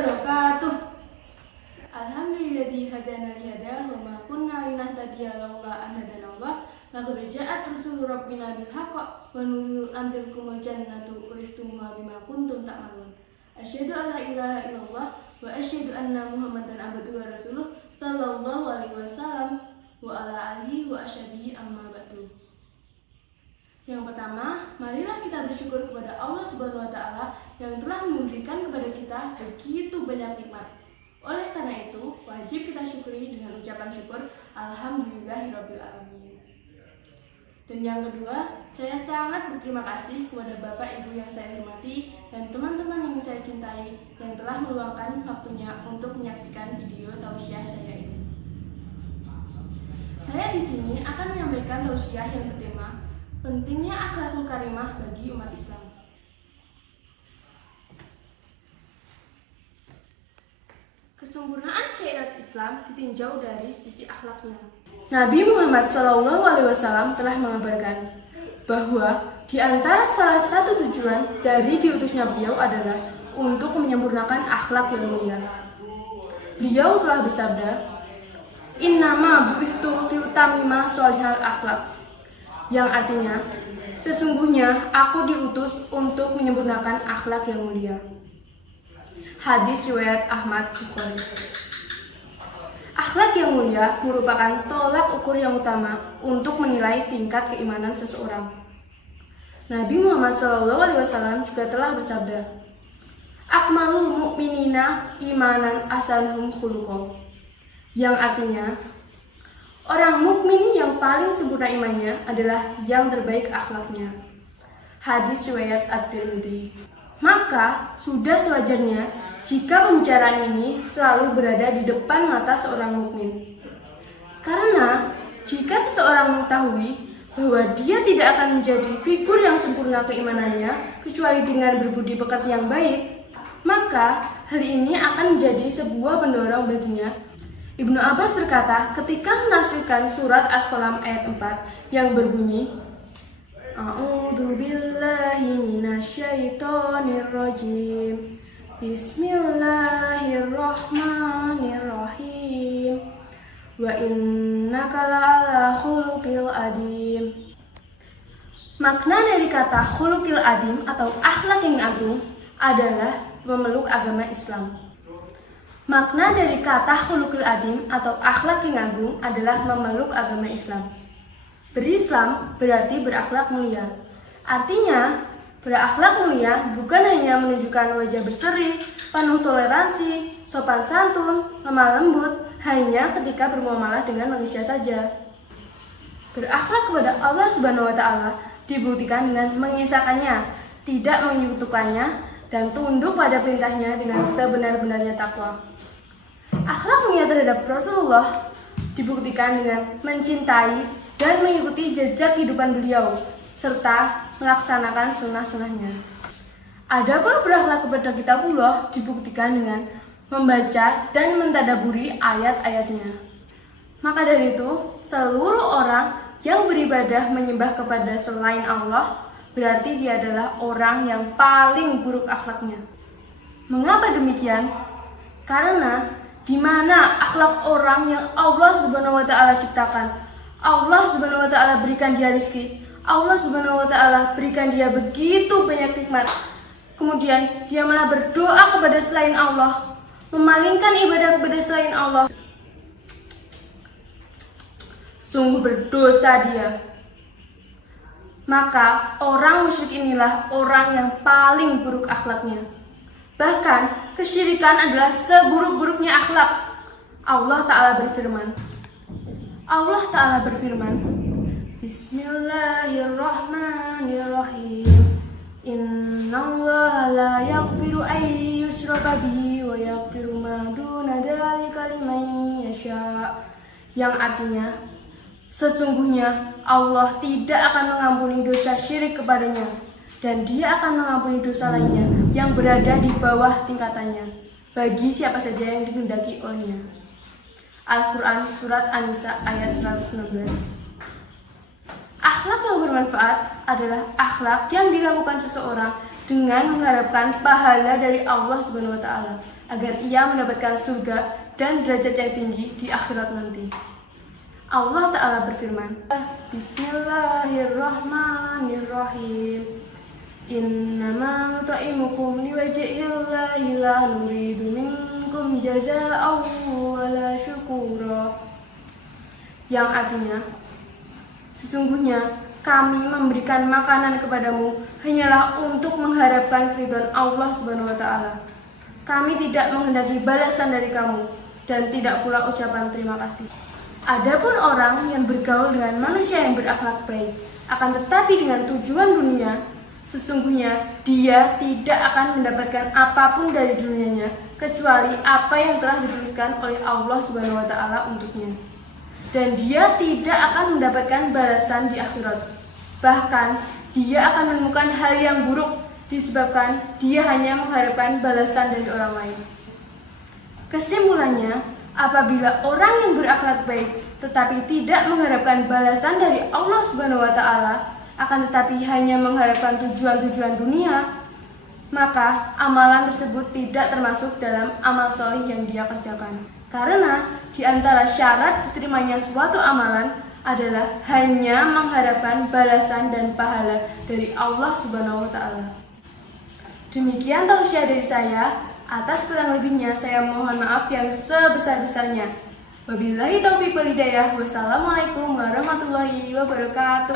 wabarakatuh. Alhamdulilladzi hadana lihada wa ma kunna linahtadiya laula an hadanallah. Laqad ja'at rusulu rabbina bil haqq wa nuru antilkumul jannatu uristumuha bima kuntum ta'malun. Asyhadu an la ilaha illallah wa asyhadu anna Muhammadan abduhu wa rasuluh sallallahu alaihi wasallam wa ala alihi wa ashabihi amma ba'du. Yang pertama, marilah kita bersyukur kepada Allah Subhanahu wa taala yang telah memberikan kepada kita begitu banyak nikmat. Oleh karena itu, wajib kita syukuri dengan ucapan syukur alhamdulillahirabbil alamin. Dan yang kedua, saya sangat berterima kasih kepada Bapak Ibu yang saya hormati dan teman-teman yang saya cintai yang telah meluangkan waktunya untuk menyaksikan video tausiah saya ini. Saya di sini akan menyampaikan tausiah yang bertema pentingnya akhlakul karimah bagi umat Islam. Kesempurnaan syariat Islam ditinjau dari sisi akhlaknya. Nabi Muhammad SAW telah mengabarkan bahwa di antara salah satu tujuan dari diutusnya beliau adalah untuk menyempurnakan akhlak yang mulia. Beliau telah bersabda, "Innama bu'ithtu liutamima sholihal akhlak," yang artinya, sesungguhnya aku diutus untuk menyempurnakan akhlak yang mulia. Hadis riwayat Ahmad Bukhari. Akhlak yang mulia merupakan tolak ukur yang utama untuk menilai tingkat keimanan seseorang. Nabi Muhammad SAW juga telah bersabda, "Akmalul mu'minina imanan ahsanuhum khuluqan," yang artinya, orang mukmin yang paling sempurna imannya adalah yang terbaik akhlaknya. Hadis riwayat At-Tirmidzi. Maka sudah sewajarnya jika pembicaraan ini selalu berada di depan mata seorang mukmin. Karena jika seseorang mengetahui bahwa dia tidak akan menjadi figur yang sempurna keimanannya kecuali dengan berbudi pekerti yang baik, maka hal ini akan menjadi sebuah pendorong baginya. Ibnu Abbas berkata ketika menafsirkan surat Al-Qalam ayat 4 yang berbunyi, "A'udzu billahi minasyaitonir rajim. Bismillahirrahmanirrahim. Wa innaka la'ala khuluqil adim." Makna dari kata khuluqil adim atau akhlak yang agung adalah memeluk agama Islam. Makna dari kata khuluqil adim atau akhlak yang agung adalah memeluk agama Islam. Berislam berarti berakhlak mulia. Artinya, berakhlak mulia bukan hanya menunjukkan wajah berseri, penuh toleransi, sopan santun, lemah lembut hanya ketika bermuamalah dengan manusia saja. Berakhlak kepada Allah Subhanahu wa taala dibuktikan dengan mengisahkannya, tidak menyekutukannya, dan tunduk pada perintahnya dengan sebenar-benarnya takwa. Akhlak mulia terhadap Rasulullah dibuktikan dengan mencintai dan mengikuti jejak kehidupan beliau, serta melaksanakan sunnah-sunnahnya. Adapun berakhlak kepada kitabullah dibuktikan dengan membaca dan mentadaburi ayat-ayatnya. Maka dari itu, seluruh orang yang beribadah menyembah kepada selain Allah berarti dia adalah orang yang paling buruk akhlaknya. Mengapa demikian? Karena di mana akhlak orang yang Allah Subhanahu wa taala ciptakan, Allah Subhanahu wa taala berikan dia rezeki, Allah Subhanahu wa taala berikan dia begitu banyak nikmat, kemudian dia malah berdoa kepada selain Allah, memalingkan ibadah kepada selain Allah. Sungguh berdosa dia. Maka orang musyrik inilah orang yang paling buruk akhlaknya. Bahkan kesyirikan adalah seburuk-buruknya akhlak. Allah Ta'ala berfirman, Bismillahirrahmanirrahim. Innallaha la yaghfiru an yushraka bihi wa yaghfiru ma duna dzalika liman yasha. Yang artinya, sesungguhnya Allah tidak akan mengampuni dosa syirik kepadanya, dan Dia akan mengampuni dosa lainnya yang berada di bawah tingkatannya bagi siapa saja yang dikehendaki olehnya. Al-Quran Surat An-Nisa ayat 116. Akhlak yang bermanfaat adalah akhlak yang dilakukan seseorang dengan mengharapkan pahala dari Allah Subhanahu wa taala agar ia mendapatkan surga dan derajat yang tinggi di akhirat nanti. Allah Ta'ala berfirman, Bismillahirrahmanirrahim. Innama nut'imukum liwajhillahi la nuridu minkum jazaa'an wala syukura. Yang artinya, sesungguhnya kami memberikan makanan kepadamu hanyalah untuk mengharapkan keridhaan Allah Subhanahu wa taala. Kami tidak menghendaki balasan dari kamu dan tidak pula ucapan terima kasih. Adapun orang yang bergaul dengan manusia yang berakhlak baik, akan tetapi dengan tujuan dunia, sesungguhnya dia tidak akan mendapatkan apapun dari dunianya kecuali apa yang telah dituliskan oleh Allah Subhanahu wa taala untuknya. Dan dia tidak akan mendapatkan balasan di akhirat. Bahkan dia akan menemukan hal yang buruk disebabkan dia hanya mengharapkan balasan dari orang lain. Kesimpulannya, apabila orang yang berakhlak baik tetapi tidak mengharapkan balasan dari Allah Subhanahu wa taala, akan tetapi hanya mengharapkan tujuan-tujuan dunia, maka amalan tersebut tidak termasuk dalam amal solih yang dia kerjakan. Karena di antara syarat diterimanya suatu amalan adalah hanya mengharapkan balasan dan pahala dari Allah Subhanahu wa taala. Demikian tausiah dari saya. Atas kurang lebihnya saya mohon maaf yang sebesar-besarnya. Wabillahi taufiq wal hidayah. Wassalamualaikum warahmatullahi wabarakatuh.